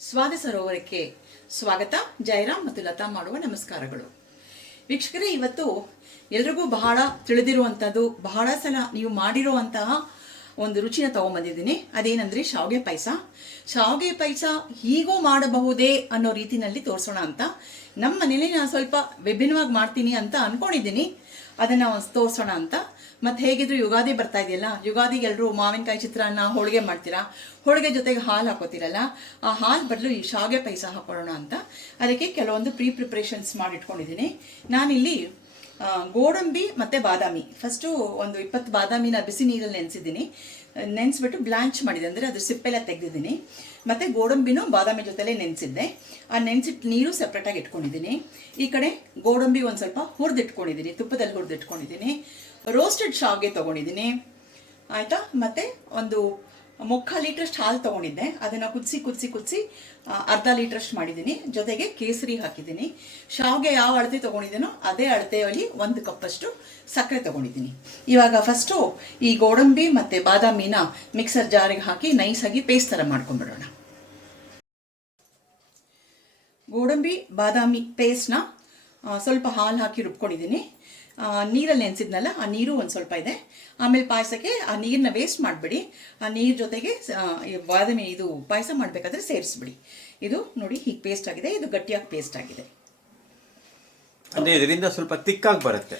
ಸ್ವಾದ ಸರೋವರಕ್ಕೆ ಸ್ವಾಗತ. ಜಯರಾಮ್ ಮತ್ತು ಲತಾ ಮಾಡುವ ನಮಸ್ಕಾರಗಳು. ವೀಕ್ಷಕರೇ, ಇವತ್ತು ಎಲ್ರಿಗೂ ಬಹಳ ತಿಳಿದಿರುವಂಥದ್ದು, ಬಹಳ ಸಲ ನೀವು ಮಾಡಿರುವಂತಹ ಒಂದು ರುಚಿನ ತಗೊಂಡ್ಬಂದಿದ್ದೀನಿ. ಅದೇನಂದ್ರೆ ಶಾವಿಗೆ ಪಾಯಸ. ಶಾವಿಗೆ ಪಾಯಸ ಹೀಗೂ ಮಾಡಬಹುದೇ ಅನ್ನೋ ರೀತಿನಲ್ಲಿ ತೋರಿಸೋಣ ಅಂತ. ನಮ್ಮ ಮನೇಲಿ ನಾನು ಸ್ವಲ್ಪ ವಿಭಿನ್ನವಾಗಿ ಮಾಡ್ತೀನಿ ಅಂತ ಅನ್ಕೊಂಡಿದ್ದೀನಿ. ಅದನ್ನು ತೋರಿಸೋಣ ಅಂತ. ಮತ್ತು ಹೇಗಿದ್ರು ಯುಗಾದಿ ಬರ್ತಾ ಇದೆಯಲ್ಲ, ಯುಗಾದಿಗೆ ಎಲ್ಲರೂ ಮಾವಿನಕಾಯಿ ಚಿತ್ರಾನ್ನ, ಹೋಳಿಗೆ ಮಾಡ್ತೀರಾ. ಹೋಳಿಗೆ ಜೊತೆಗೆ ಹಾಲು ಹಾಕೋತೀರಲ್ಲ, ಆ ಹಾಲು ಬದಲು ಈ ಶಾವಿಗೆ ಪಾಯಸ ಹಾಕೊಳ್ಳೋಣ ಅಂತ ಅದಕ್ಕೆ ಕೆಲವೊಂದು ಪ್ರಿಪ್ರೇಷನ್ಸ್ ಮಾಡಿಟ್ಕೊಂಡಿದ್ದೀನಿ. ನಾನಿಲ್ಲಿ ಗೋಡಂಬಿ ಮತ್ತು ಬಾದಾಮಿ, ಫಸ್ಟು ಒಂದು 20 ಬಾದಾಮಿನ ಬಿಸಿ ನೀರಲ್ಲಿ ನೆನೆಸ್ಬಿಟ್ಟು ಬ್ಲಾಂಚ್ ಮಾಡಿದೆ, ಅಂದರೆ ಅದು ಸಿಪ್ಪೆಲ್ಲ ತೆಗೆದಿದ್ದೀನಿ. ಮತ್ತು ಗೋಡಂಬಿನೂ ಬಾದಾಮಿ ಜೊತೆಲೇ ನೆನೆಸಿದ್ದೆ. ಆ ನೆನೆಸಿಟ್ಟು ನೀರು ಸಪ್ರೇಟಾಗಿ ಇಟ್ಕೊಂಡಿದ್ದೀನಿ. ಈ ಕಡೆ ಗೋಡಂಬಿ ಒಂದು ಸ್ವಲ್ಪ ಹುರಿದಿಟ್ಕೊಂಡಿದ್ದೀನಿ, ತುಪ್ಪದಲ್ಲಿ ಹುರಿದಿಟ್ಕೊಂಡಿದ್ದೀನಿ. ರೋಸ್ಟೆಡ್ ಶಾವಿಗೆ ತೊಗೊಂಡಿದ್ದೀನಿ, ಆಯಿತಾ. ಮತ್ತು ಒಂದು 3/4 ಲೀಟ್ರಷ್ಟು ಹಾಲು ತೊಗೊಂಡಿದ್ದೆ, ಅದನ್ನು ಕುದಿಸಿ ಅರ್ಧ ಲೀಟ್ರಷ್ಟು ಮಾಡಿದ್ದೀನಿ. ಜೊತೆಗೆ ಕೇಸರಿ ಹಾಕಿದ್ದೀನಿ. ಶಾವಿಗೆ ಯಾವ ಅಳತೆ ತೊಗೊಂಡಿದ್ದೀನೋ ಅದೇ ಅಳತೆಯಲ್ಲಿ 1 ಕಪ್ಪಷ್ಟು ಸಕ್ಕರೆ ತೊಗೊಂಡಿದ್ದೀನಿ. ಇವಾಗ ಫಸ್ಟು ಈ ಗೋಡಂಬಿ ಮತ್ತು ಬಾದಾಮಿನ ಮಿಕ್ಸರ್ ಜಾರಿಗೆ ಹಾಕಿ ನೈಸಾಗಿ ಪೇಸ್ಟ್ ಥರ ಮಾಡ್ಕೊಂಡ್ಬಿಡೋಣ. ಗೋಡಂಬಿ ಬಾದಾಮಿ ಪೇಸ್ಟ್ನ ಸ್ವಲ್ಪ ಹಾಲು ಹಾಕಿ ರುಬ್ಕೊಂಡಿದ್ದೀನಿ. ನೀರಲ್ಲಿ ನೆನೆಸಿದ್ನಲ್ಲ, ಆ ನೀರು ಒಂದು ಸ್ವಲ್ಪ ಇದೆ. ಆಮೇಲೆ ಪಾಯಸಕ್ಕೆ ಆ ನೀರನ್ನ ವೇಸ್ಟ್ ಮಾಡಿಬಿಡಿ. ಆ ನೀರು ಜೊತೆಗೆ ಬಾದಾಮಿ ಇದು ಪಾಯಸ ಮಾಡಬೇಕಾದ್ರೆ ಸೇರಿಸ್ಬಿಡಿ. ಇದು ನೋಡಿ, ಹೀಗೆ ಪೇಸ್ಟ್ ಆಗಿದೆ. ಇದು ಗಟ್ಟಿಯಾಗಿ ಪೇಸ್ಟ್ ಆಗಿದೆ. ಇದರಿಂದ ಸ್ವಲ್ಪ ತಿಕ್ಕಾಗಿ ಬರುತ್ತೆ.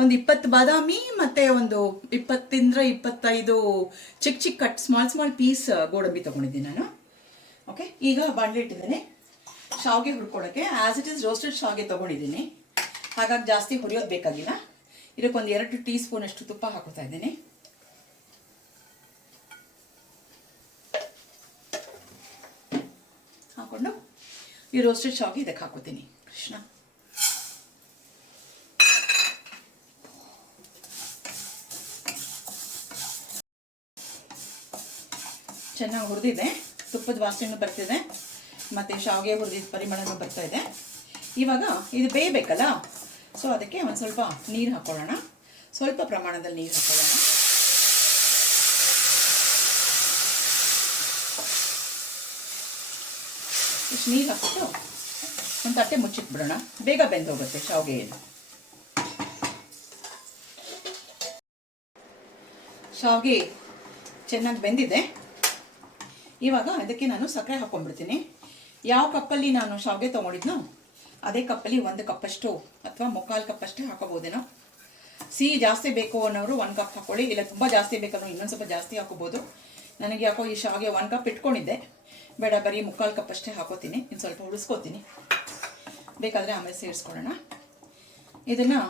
ಒಂದು 20 ಬಾದಾಮಿ ಮತ್ತೆ ಒಂದು 20-25 ಚಿಕ್ಕ ಕಟ್ ಸ್ಮಾಲ್ ಪೀಸ್ ಗೋಡಂಬಿ ತಗೊಂಡಿದ್ದೀನಿ ನಾನು. ಓಕೆ, ಈಗ ಬಾಣಲೆ ಇಟ್ಟಿದ್ದೇನೆ. ಶಾವಿಗೆ ಹುರ್ಕೊಳ್ಳೋಕ್ಕೆ ಆಸ್ ಇಟ್ ಇಸ್ ರೋಸ್ಟೆಡ್ ಶಾವಿಗೆ ತಗೊಂಡಿದ್ದೀನಿ, ಹಾಗಾಗಿ ಜಾಸ್ತಿ ಹುರಿಯೋದು ಬೇಕಾಗಿಲ್ಲ. ಇದಕ್ಕೊಂದು 2 ಟೀ ಸ್ಪೂನ್ ಅಷ್ಟು ತುಪ್ಪ ಹಾಕೋತಾ ಇದ್ದೀನಿ. ಹಾಕೊಂಡು ಈ ರೋಸ್ಟೆಡ್ ಶಾವಿಗೆ ಇದಕ್ಕೆ ಹಾಕೋತೀನಿ. ಕೃಷ್ಣ, ಚೆನ್ನಾಗಿ ಹುರಿದಿದೆ. ತುಪ್ಪದ ವಾಸನೆ ಬರ್ತಿದೆ, ಮತ್ತು ಶಾವಿಗೆ ಹುರಿದಿದ್ದ ಪರಿಮಳನೂ ಬರ್ತಾ ಇದೆ. ಇವಾಗ ಇದು ಬೇಯಬೇಕಲ್ಲ, ಸೊ ಅದಕ್ಕೆ ಒಂದು ಸ್ವಲ್ಪ ನೀರು ಹಾಕೊಳ್ಳೋಣ. ಸ್ವಲ್ಪ ಪ್ರಮಾಣದಲ್ಲಿ ನೀರು ಹಾಕೊಳ್ಳೋಣ. ಇಷ್ಟು ನೀರು ಹಾಕ್ಬಿಟ್ಟು ಒಂದು ತಟ್ಟೆ ಮುಚ್ಚಿಟ್ಬಿಡೋಣ. ಬೇಗ ಬೆಂದು ಹೋಗುತ್ತೆ ಶಾವಿಗೆ. ಶಾವಿಗೆ ಚೆನ್ನಾಗಿ ಬೆಂದಿದೆ. ಇವಾಗ ಇದಕ್ಕೆ ನಾನು ಸಕ್ಕರೆ ಹಾಕೊಂಡ್ಬಿಡ್ತೀನಿ. ಯಾವ ಕಪ್ಪಲ್ಲಿ ನಾನು ಶಾವಿಗೆ ತೊಗೊಂಡಿದ್ನೋ ಅದೇ ಕಪ್ಪಲ್ಲಿ 1 ಕಪ್ಪಷ್ಟು ಅಥವಾ 3/4 ಕಪ್ಪಷ್ಟೇ ಹಾಕೋಬೋದೇನೋ. ಸಿಹಿ ಜಾಸ್ತಿ ಬೇಕು ಅನ್ನೋರು 1 ಕಪ್ ಹಾಕೊಳ್ಳಿ, ಇಲ್ಲ ತುಂಬ ಜಾಸ್ತಿ ಬೇಕನ್ನೋ ಇನ್ನೊಂದು ಸ್ವಲ್ಪ ಜಾಸ್ತಿ ಹಾಕೋಬೋದು. ನನಗೆ ಯಾಕೋ ಈ ಶಾವಿಗೆ 1 ಕಪ್ ಇಟ್ಕೊಂಡಿದ್ದೆ, ಬೇಡ ಬರೀ 3/4 ಕಪ್ ಅಷ್ಟೇ ಹಾಕೋತೀನಿ. ಇನ್ನು ಸ್ವಲ್ಪ ಉಳಿಸ್ಕೋತೀನಿ, ಬೇಕಾದರೆ ಆಮೇಲೆ ಸೇರಿಸ್ಕೊಳ್ಳೋಣ. ಇದನ್ನು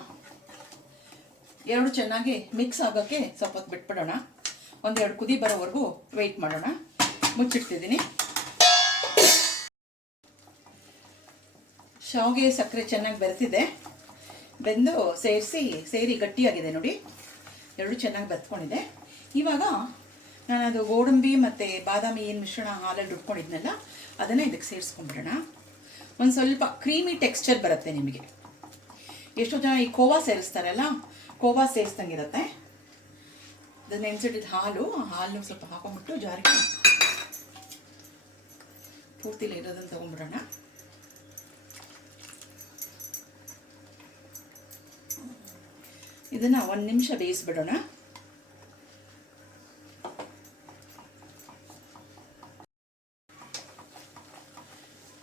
2 ಚೆನ್ನಾಗಿ ಮಿಕ್ಸ್ ಆಗೋಕ್ಕೆ ಸ್ವಲ್ಪ ಹೊತ್ತು ಬಿಟ್ಬಿಡೋಣ. 1-2 ಕುದಿ ಬರೋವರೆಗೂ ವೆಯ್ಟ್ ಮಾಡೋಣ. ಮುಚ್ಚಿಡ್ತಿದ್ದೀನಿ. ಶಾವಿಗೆ ಸಕ್ಕರೆ ಚೆನ್ನಾಗಿ ಬೆರೆತಿದೆ, ಬೆಂದು ಸೇರಿ ಗಟ್ಟಿಯಾಗಿದೆ ನೋಡಿ. 2 ಚೆನ್ನಾಗಿ ಬೆರೆತ್ಕೊಂಡಿದೆ. ಇವಾಗ ನಾನು ಅದು ಗೋಡಂಬಿ ಮತ್ತು ಬಾದಾಮಿ ಏನು ಮಿಶ್ರಣ ಹಾಲಲ್ಲಿ ರುಬ್ಕೊಂಡಿದ್ನಲ್ಲ, ಅದನ್ನು ಇದಕ್ಕೆ ಸೇರಿಸ್ಕೊಂಡ್ಬಿಡೋಣ. ಒಂದು ಸ್ವಲ್ಪ ಕ್ರೀಮಿ ಟೆಕ್ಸ್ಚರ್ ಬರುತ್ತೆ ನಿಮಗೆ. ಎಷ್ಟೋ ಜನ ಈ ಕೋವಾ ಸೇರಿಸ್ತಾರಲ್ಲ, ಕೋವಾ ಸೇರಿಸ್ದಂಗಿರುತ್ತೆ. ಅದು ನೆನೆಸಿಟ್ಟಿದ್ದ ಹಾಲು, ಆ ಹಾಲನ್ನು ಸ್ವಲ್ಪ ಹಾಕೊಂಡ್ಬಿಟ್ಟು ಜಾರಿಗೆ ಪೂರ್ತಿಲಿ ಇರೋದನ್ನು ತೊಗೊಂಡ್ಬಿಡೋಣ. ಇದನ್ನು 1 ನಿಮಿಷ ಬೇಯಿಸ್ಬಿಡೋಣ.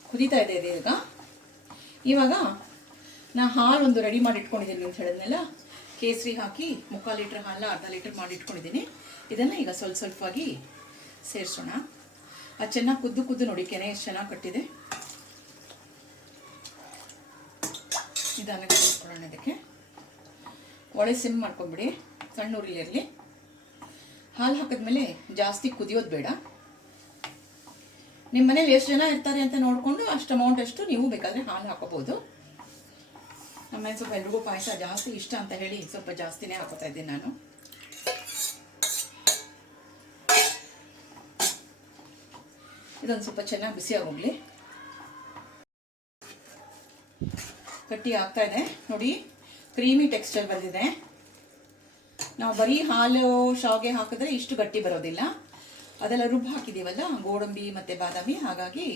ಕುದೀತಾ ಇದೆ ಈಗ. ಇವಾಗ ನಾನು ಹಾಲು ಒಂದು ರೆಡಿ ಮಾಡಿ ಇಟ್ಕೊಂಡಿದ್ದೀನಿ ಅಂತ ಹೇಳಿದ್ನೆಲ್ಲ, ಕೇಸರಿ ಹಾಕಿ 3/4 ಲೀಟ್ರ್ ಹಾಲು ಅರ್ಧ ಲೀಟ್ರ್ ಮಾಡಿ ಇಟ್ಕೊಂಡಿದ್ದೀನಿ. ಇದನ್ನು ಈಗ ಸ್ವಲ್ಪವಾಗಿ ಸೇರಿಸೋಣ. ಅದು ಚೆನ್ನಾಗಿ ಕುದ್ದು ನೋಡಿ, ಕೆನೆ ಎಷ್ಟು ಚೆನ್ನಾಗಿ ಕಟ್ಟಿದೆ. ಇದನ್ನು ಸೇರಿಸ್ಕೊಳ್ಳೋಣ. ಇದಕ್ಕೆ ಒಳ್ಳೆ ಸಿಮ್ ಮಾಡ್ಕೊಂಬಿಡಿ, ಸಣ್ಣ ಉರಿಲಿರಲಿ. ಹಾಲು ಹಾಕಿದ್ಮೇಲೆ ಜಾಸ್ತಿ ಕುದಿಯೋದು ಬೇಡ. ನಿಮ್ಮ ಮನೇಲಿ ಎಷ್ಟು ಜನ ಇರ್ತಾರೆ ಅಂತ ನೋಡಿಕೊಂಡು ಅಷ್ಟು ಅಮೌಂಟ್ ಅಷ್ಟು ನೀವು ಬೇಕಾದರೆ ಹಾಲು ಹಾಕೋಬೋದು. ನಮ್ಮ ಮನೇಲಿ ಸ್ವಲ್ಪ ಎಲ್ರಿಗೂ ಪಾಯಸ ಜಾಸ್ತಿ ಇಷ್ಟ ಅಂತ ಹೇಳಿ ಸ್ವಲ್ಪ ಜಾಸ್ತಿನೇ ಹಾಕೋತಾ ಇದ್ದೀನಿ ನಾನು. ಇದೊಂದು ಸ್ವಲ್ಪ ಚೆನ್ನಾಗಿ ಬಿಸಿಯಾಗಿ ಹೋಗಲಿ. ಗಟ್ಟಿ ಆಗ್ತಾ ಇದೆ ನೋಡಿ, ಕ್ರೀಮಿ ಟೆಕ್ಸ್ಚರ್ ಬಂದಿದೆ. ನಾವು ಬರೀ ಹಾಲು ಶಾವಿಗೆ ಹಾಕಿದ್ರೆ ಇಷ್ಟು ಗಟ್ಟಿ ಬರೋದಿಲ್ಲ. ಅದೆಲ್ಲ ರುಬ್ಬು ಹಾಕಿದ್ದೀವಲ್ಲ ಗೋಡಂಬಿ ಮತ್ತು ಬಾದಾಮಿ, ಹಾಗಾಗಿ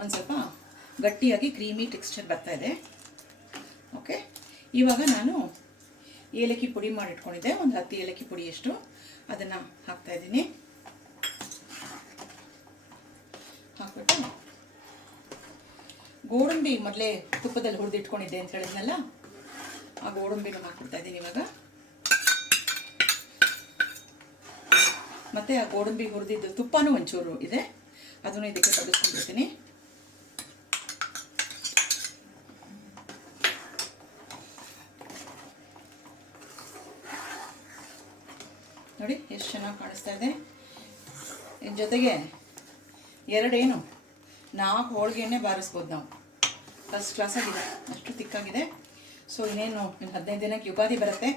ಒಂದು ಸ್ವಲ್ಪ ಗಟ್ಟಿಯಾಗಿ ಕ್ರೀಮಿ ಟೆಕ್ಸ್ಚರ್ ಬರ್ತಾಯಿದೆ. ಓಕೆ, ಇವಾಗ ನಾನು ಏಲಕ್ಕಿ ಪುಡಿ ಮಾಡಿಟ್ಕೊಂಡಿದ್ದೆ, ಒಂದು 10 ಏಲಕ್ಕಿ ಪುಡಿಯಷ್ಟು ಅದನ್ನು ಹಾಕ್ತಾಯಿದ್ದೀನಿ. ಹಾಕ್ಬಿಟ್ಟು ಗೋಡಂಬಿ ಮೊದಲೇ ತುಪ್ಪದಲ್ಲಿ ಹುರಿದಿಟ್ಕೊಂಡಿದ್ದೆ ಅಂತ ಹೇಳಿದ್ನಲ್ಲ, ಆ ಗೋಡಂಬಿನೂ ಹಾಕ್ಬಿಡ್ತಾ ಇದ್ದೀನಿ ಇವಾಗ. ಮತ್ತು ಆ ಗೋಡಂಬಿ ಹುರಿದಿದ್ದು ತುಪ್ಪನೂ ಒಂಚೂರು ಇದೆ, ಅದನ್ನು ಇದಕ್ಕೆ ಬಡಿಸ್ಕೊಂಡಿರ್ತೀನಿ. ನೋಡಿ ಎಷ್ಟು ಚೆನ್ನಾಗಿ ಕಾಣಿಸ್ತಾ ಇದೆ. ಇದ್ರ ಜೊತೆಗೆ 4 ಹೋಳಿಗೆಯನ್ನೇ ಬಾರಿಸ್ಬೋದು ನಾವು. ಫಸ್ಟ್ ಕ್ಲಾಸಾಗಿದೆ, ಅಷ್ಟು ತಿಕ್ಕಾಗಿದೆ. ಸೊ ಇನ್ನೇನು 15 ದಿನಕ್ಕೆ ಯುಗಾದಿ ಬರುತ್ತೆ.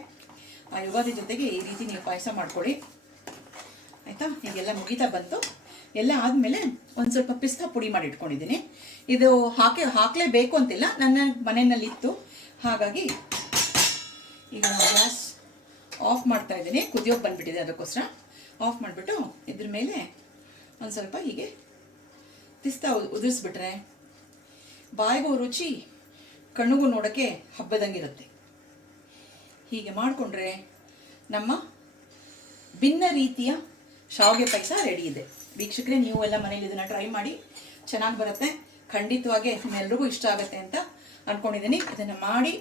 ಆ ಯುಗಾದಿ ಜೊತೆಗೆ ಈ ರೀತಿ ನೀವು ಪಾಯಸ ಮಾಡ್ಕೊಳ್ಳಿ, ಆಯಿತಾ. ಹೀಗೆಲ್ಲ ಮುಗಿತಾ ಬಂತು. ಎಲ್ಲ ಆದಮೇಲೆ ಒಂದು ಸ್ವಲ್ಪ ಪಿಸ್ತಾ ಪುಡಿ ಮಾಡಿ ಇಟ್ಕೊಂಡಿದ್ದೀನಿ. ಇದು ಹಾಕಲೇಬೇಕು ಅಂತಿಲ್ಲ, ನನ್ನ ಮನೆಯಲ್ಲಿತ್ತು, ಹಾಗಾಗಿ ಈಗ ನಾನು ಗ್ಯಾಸ್ ಆಫ್ ಮಾಡ್ತಾ ಇದ್ದೀನಿ. ಕುದಿಯೋಕೆ ಬಂದುಬಿಟ್ಟಿದೆ, ಅದಕ್ಕೋಸ್ಕರ ಆಫ್ ಮಾಡಿಬಿಟ್ಟು ಇದ್ರ ಮೇಲೆ ಒಂದು ಸ್ವಲ್ಪ ಹೀಗೆ ಪಿಸ್ತಾ ಉದುರಿಸ್ಬಿಟ್ರೆ ಬಾಯಿಗೂ ರುಚಿ, ಕಣ್ಣಿಗೂ ನೋಡೋಕ್ಕೆ ಹಬ್ಬದಂಗಿರುತ್ತೆ. ಹೀಗೆ ಮಾಡಿಕೊಂಡ್ರೆ ನಮ್ಮ ಭಿನ್ನ ರೀತಿಯ ಶಾವಿಗೆ ಪಾಯಸ ರೆಡಿ ಇದೆ. ವೀಕ್ಷಕರೇ, ನೀವು ಎಲ್ಲ ಮನೇಲಿ ಇದನ್ನು ಟ್ರೈ ಮಾಡಿ, ಚೆನ್ನಾಗಿ ಬರುತ್ತೆ. ಖಂಡಿತವಾಗಿ ನಿಮ್ಮೆಲ್ರಿಗೂ ಇಷ್ಟ ಆಗುತ್ತೆ ಅಂತ ಅಂದ್ಕೊಂಡಿದ್ದೀನಿ. ಇದನ್ನು ಮಾಡಿ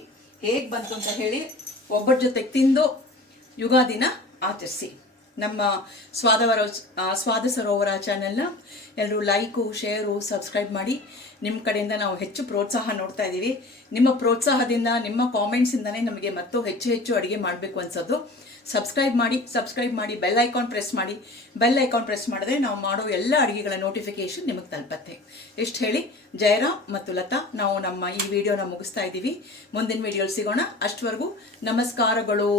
ಹೇಗೆ ಬಂತು ಅಂತ ಹೇಳಿ ಒಬ್ಬರ ಜೊತೆಗೆ ತಿಂದು ಯುಗಾದಿನ ಆಚರಿಸಿ. ನಮ್ಮ ಸ್ವಾದ ಸರೋವರ ಚಾನೆಲ್ನ ಎಲ್ಲರೂ ಲೈಕು, ಶೇರು, ಸಬ್ಸ್ಕ್ರೈಬ್ ಮಾಡಿ. ನಿಮ್ಮ ಕಡೆಯಿಂದ ನಾವು ಹೆಚ್ಚು ಪ್ರೋತ್ಸಾಹ ನೋಡ್ತಾ ಇದ್ದೀವಿ. ನಿಮ್ಮ ಪ್ರೋತ್ಸಾಹದಿಂದ, ನಿಮ್ಮ ಕಾಮೆಂಟ್ಸಿಂದನೇ ನಮಗೆ ಮತ್ತು ಹೆಚ್ಚು ಅಡುಗೆ ಮಾಡಬೇಕು ಅನ್ಸೋದು. ಸಬ್ಸ್ಕ್ರೈಬ್ ಮಾಡಿ ಬೆಲ್ ಐಕಾನ್ ಪ್ರೆಸ್ ಮಾಡಿ. ಬೆಲ್ ಐಕಾನ್ ಪ್ರೆಸ್ ಮಾಡಿದ್ರೆ ನಾವು ಮಾಡೋ ಎಲ್ಲ ಅಡುಗೆಗಳ ನೋಟಿಫಿಕೇಶನ್ ನಿಮಗೆ ತಲುಪತ್ತೆ. ಎಷ್ಟು ಹೇಳಿ, ಜಯರಾಮ್ ಮತ್ತು ಲತಾ ನಾವು ನಮ್ಮ ಈ ವಿಡಿಯೋನ ಮುಗಿಸ್ತಾ ಇದ್ದೀವಿ. ಮುಂದಿನ ವಿಡಿಯೋಲಿ ಸಿಗೋಣ. ಅಷ್ಟವರೆಗೂ ನಮಸ್ಕಾರಗಳು.